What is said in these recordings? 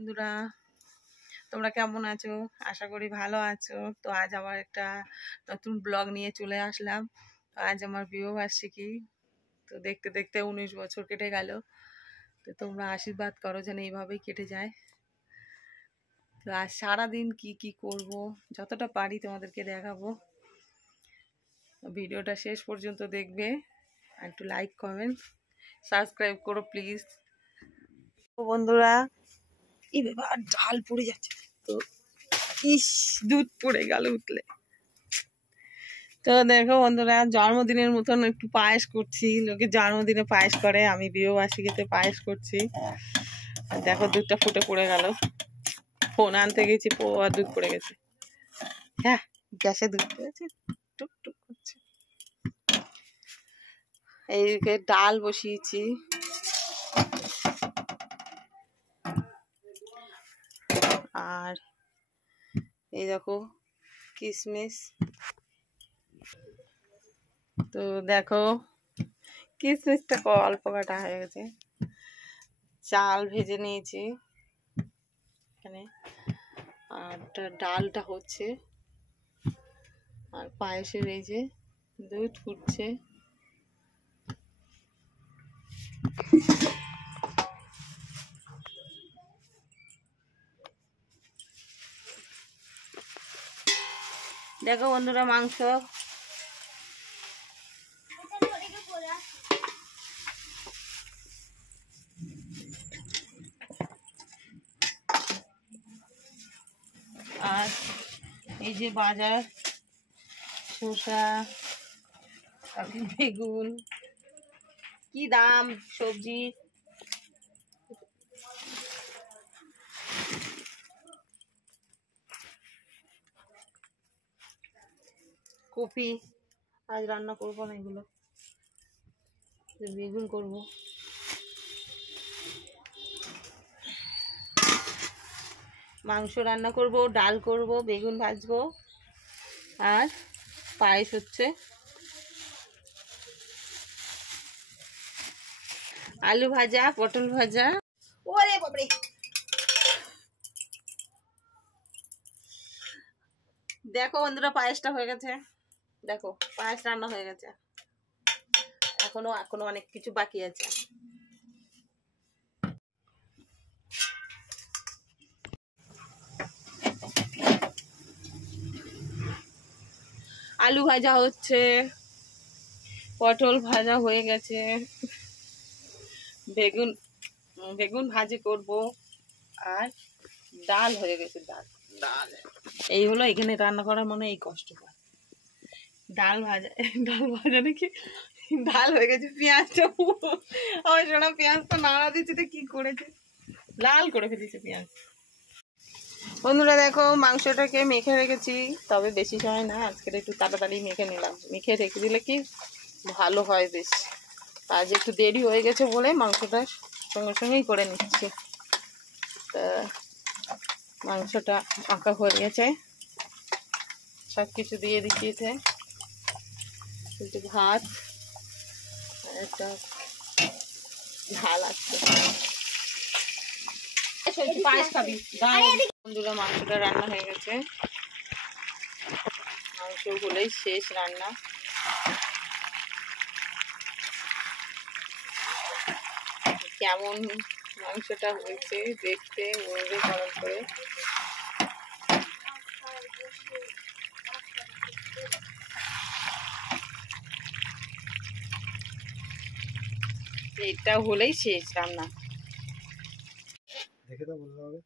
বন্ধুরা, তোমরা কেমন আছো? আশা করি ভালো আছো। তো আজ আবার একটা নতুন ব্লগ নিয়ে চলে আসলাম। তো আজ আমার বিবাহবার্ষিকী। তো দেখতে দেখতে 19 বছর কেটে গেল। তো তোমরা আশীর্বাদ করো যেন এইভাবেই কেটে যায়। তো আজ সারাদিন কি কি করব যতটা পারি তোমাদেরকে দেখাবো। ভিডিওটা শেষ পর্যন্ত দেখবে, আর একটু লাইক কমেন্ট সাবস্ক্রাইব করো প্লিজ। বন্ধুরা, এই ব্যাপার ডাল পড়ে যাচ্ছে, তো ইস দুধ পড়ে গেল উঠলে। তো দেখো বন্ধুরা, জন্মদিনের মতন একটু পায়েস করছি। লোকে জন্মদিনে পায়েস করে, আমি বিবাহবার্ষিকীতে পায়েস করছি। আর দেখো দুধটা ফুটে পড়ে গেল। ফোন আনতে গেছি, আর দুধ পড়ে গেছে। হ্যাঁ, গ্যাসে দুধ পড়েছে, টুক টুক করছে। এইদিকে ডাল বসিয়েছি। আর এই দেখো কিশমিশ। তো দেখো কিশমিশটা অল্প কাটা হয়ে গেছে। চাল ভেজে নিয়েছি এখানে, আর ডালটা হচ্ছে, আর পায়েসের এই যে দুধ ফুটছে। দেখো বন্ধুরা, মাংস আর এই যে বাজার, শসা, বেগুন, কি দাম সবজি। কপি আজ রান্না করবো না, এগুলো বেগুন করব। মাংস রান্না করব, ডাল করব, বেগুন ভাজবো, আর পায়েস হচ্ছে। আলু ভাজা, পটল ভাজা। ওরে বাবারে, দেখো বন্ধুরা, পায়েসটা হয়ে গেছে। দেখো পায়েস রান্না হয়ে গেছে। এখনো অনেক কিছু বাকি আছে। আলু ভাজা হচ্ছে, পটল ভাজা হয়ে গেছে, বেগুন ভাজি করব, আর ডাল হয়ে গেছে। ডাল এই হলো এখানে রান্না করার মনে এই কষ্ট হয়। ডাল ভাজা নাকি ডাল হয়ে গেছে। পেঁয়াজটা আমার সোনা পেঁয়াজটা নাড়া দিচ্ছে, তো কি করেছে, লাল করে ফেলেছে পেঁয়াজ। বন্ধুরা দেখো, মাংসটাকে মেখে রেখেছি, তবে বেশি সময় না, আজকের একটু তাড়াতাড়ি মেখে নিলাম। মেখে রেখে দিলে কি ভালো হয় বেশ। আজ একটু দেরি হয়ে গেছে বলে মাংসটা সঙ্গে সঙ্গেই করে নিচ্ছি। তা মাংসটা মাখা হয়ে গেছে, সব কিছু দিয়ে দিচ্ছি। কিন্তু ভাত আর একটা ঝাল আছে। পায়েস খাবি? বন্ধুরা, মাংসটা রান্না হয়ে গেছে। মাংস হলেই শেষ রান্না। কেমন মাংসটা হয়েছে দেখতে বলবে কমেন্ট করে। এটা হলেই শেষ রান্না। দেখে তো বলতে হবে।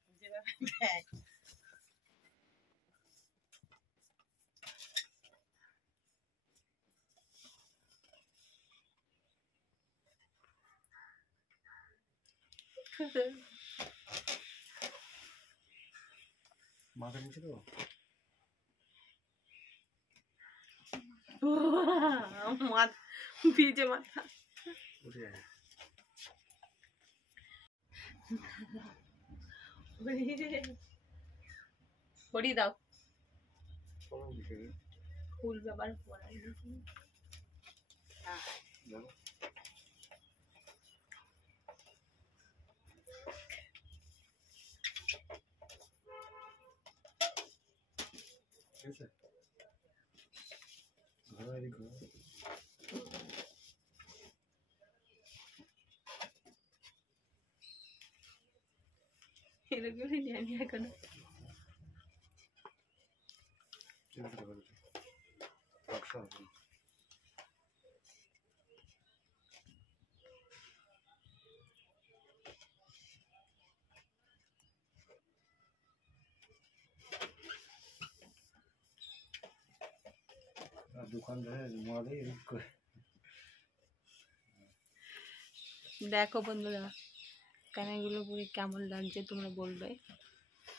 মাথা নিচে তো ভিজে মাথা উঠে যায়। হরি দাও ফুল ব্যাপার। ঠিক আছে ঘরে ঘর এরকম জানি এখনো দোকান মলে দেখো বন্ধুরা কানেরগুলো পুরো কেমন লাগছে তোমরা বলবে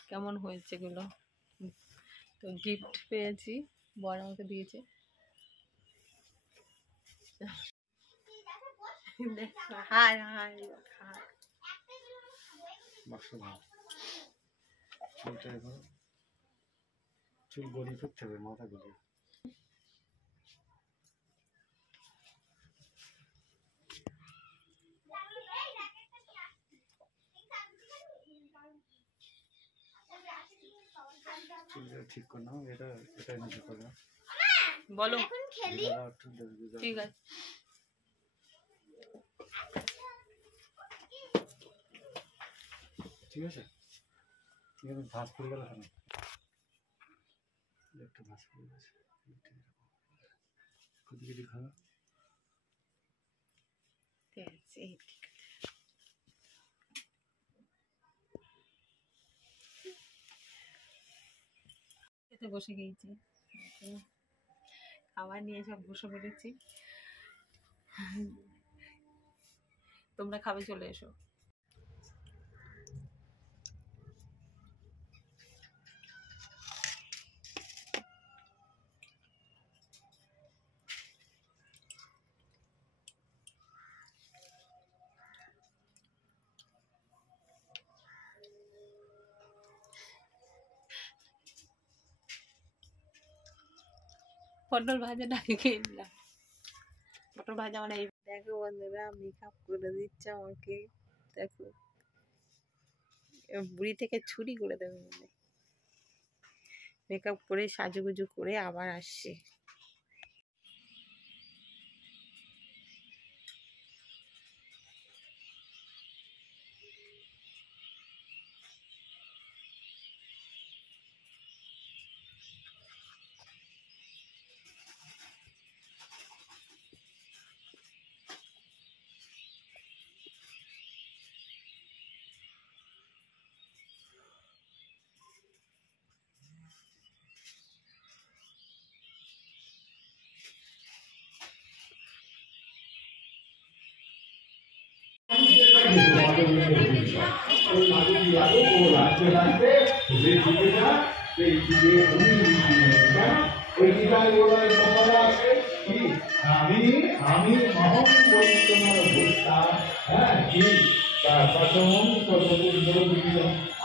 কেমন হয়েছে এগুলো। তো গিফট পেয়েছি, বড় আমাকে দিয়েছে। হাই হাই হাই চুল গড়িয়ে ফিরতে হবে মাথা গুলো ঠিক কর নাও এটা এটাই নিচে করো বলো ঠিক আছে ঠিক আছে এখানে ভাঁজ পড়ে গেল কেন একটু ভাঁজ পড়ে গেছে কোথায় কিছু খাওয়া খেতে বসে গিয়েছি, খাবার নিয়ে সব বসে পড়েছি। তোমরা খাবে চলে এসো। পটল ভাজাটাকে খেয়ে নিলাম। পটল ভাজা মানে এই দেখো বন্ধুরা মেকআপ করে দিচ্ছে আমাকে। দেখো বুড়ি থেকে ছুরি করে দেবে মনে, মেকআপ করে সাজুগুজু করে আবার আসছে।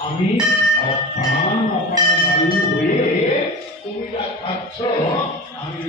আমি অপান বায়ু হয়ে তুমি যা খাচ্ছ আমি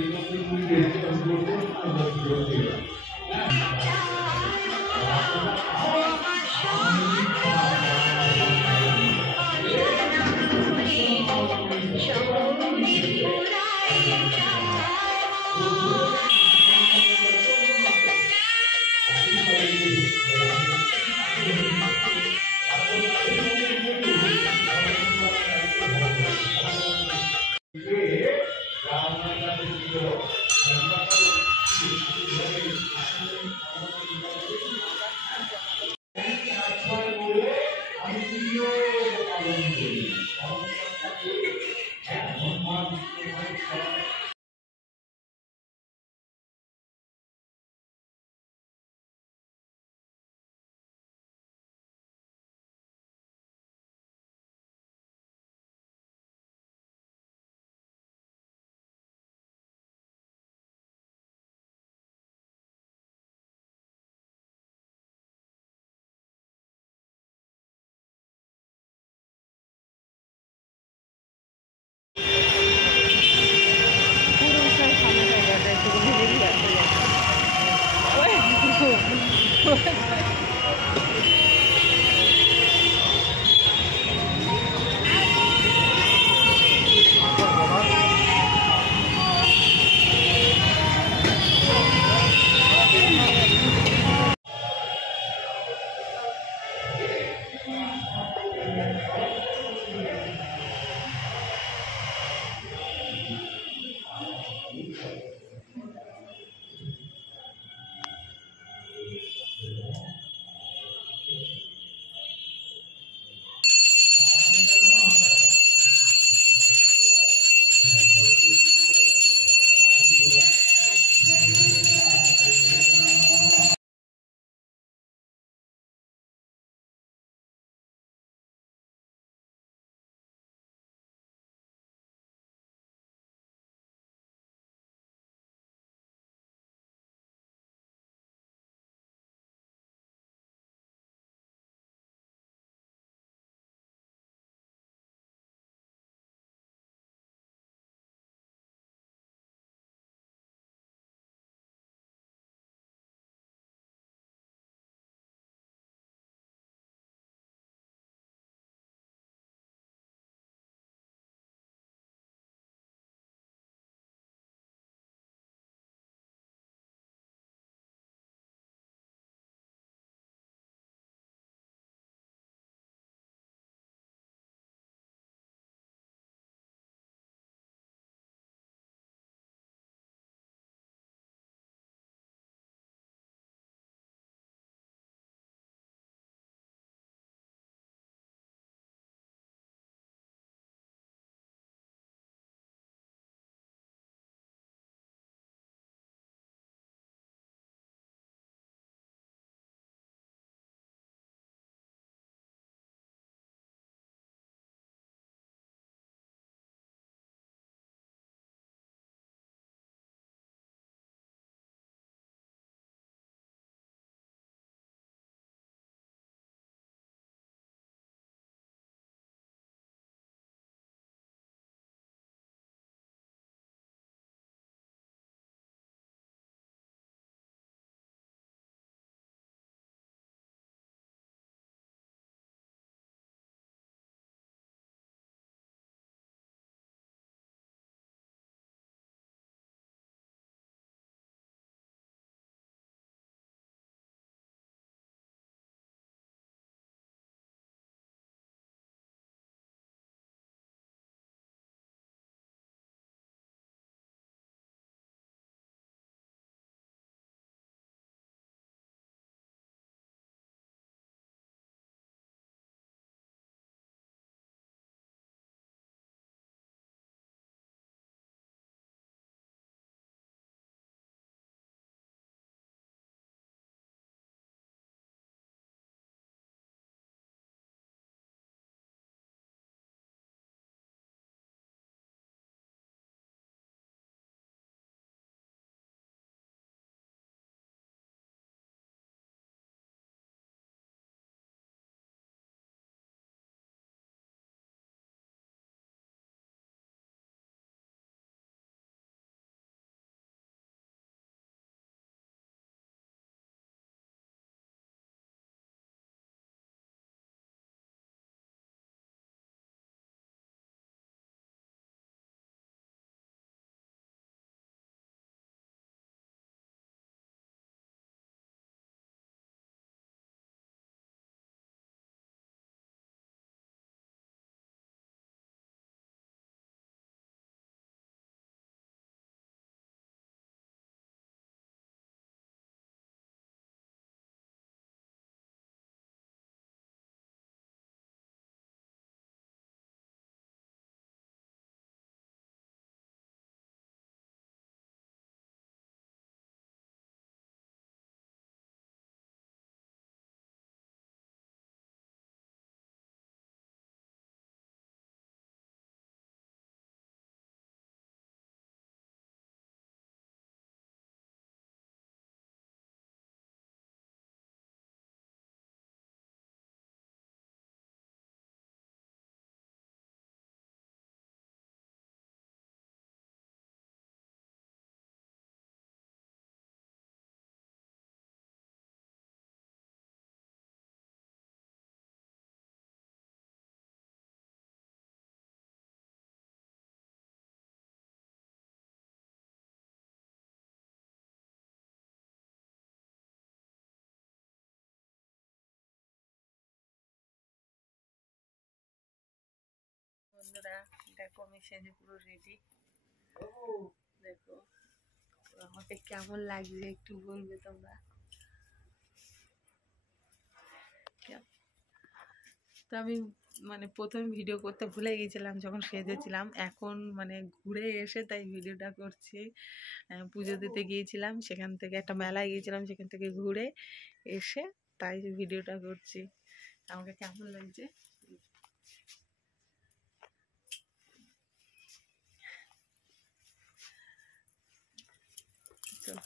বন্ধুরা, দেখো আমি সেজে পুরো রেডি। দেখো আমাকে কেমন লাগছে একটু বলবে তোমরা। তো আমি মানে প্রথমে ভিডিও করতে ভুলে গেছিলাম যখন সেজেছিলাম, এখন মানে ঘুরে এসে তাই ভিডিওটা করছি। পুজো দিতে গিয়েছিলাম, সেখান থেকে একটা মেলায় গিয়েছিলাম, সেখান থেকে ঘুরে এসে তাই ভিডিওটা করছি। আমাকে কেমন লাগছে চলো।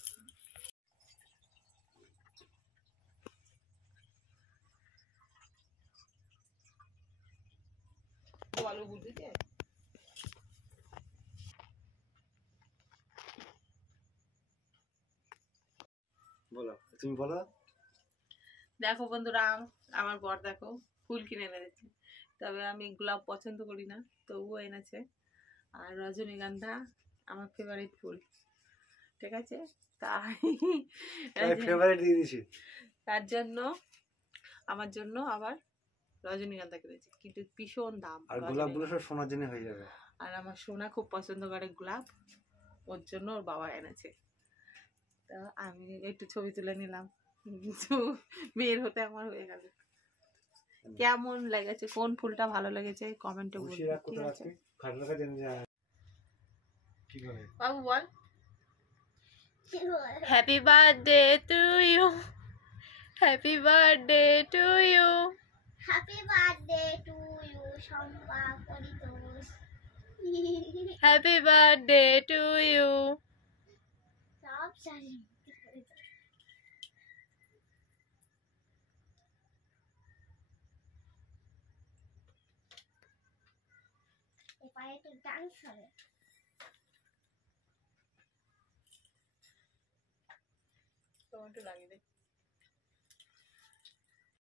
বলো বুঝেছে? বলো, তুমি বলো। দেখো বন্ধুরা, আমার বর দেখো ফুল কিনে এনেছে, তবে আমি গোলাপ পছন্দ করি না, তবুও এনেছে। আর রজনীগন্ধা আমার ফেভারিট ফুল, ঠিক আছে? তাই ফেভারিট দিয়ে দিছি। তার জন্য আমার জন্য আবার রজনীগন্ধা কিনেছে, কিন্তু ভীষণ দাম। আর গোলাপগুলো সব সোনার জন্য হয়ে যাবে। আর আমার সোনা খুব পছন্দ করে গোলাপ, ওর জন্য ওর বাবা এনেছে। তো আমি একটু ছবি তুলে নিলাম, মেয়ের হতে আমার হয়ে গেল। কেমন লেগেছে, কোন ফুলটা ভালো লেগেছে কমেন্টে বলবে, ঠিক আছে? বাবু বল, happy birthday to you, happy birthday to you, happy birthday to you Shampa Paritosh. Happy birthday to you. সব জানি। এবারে একটু ডান্স হবে। তোমাকে লাগিয়ে দে।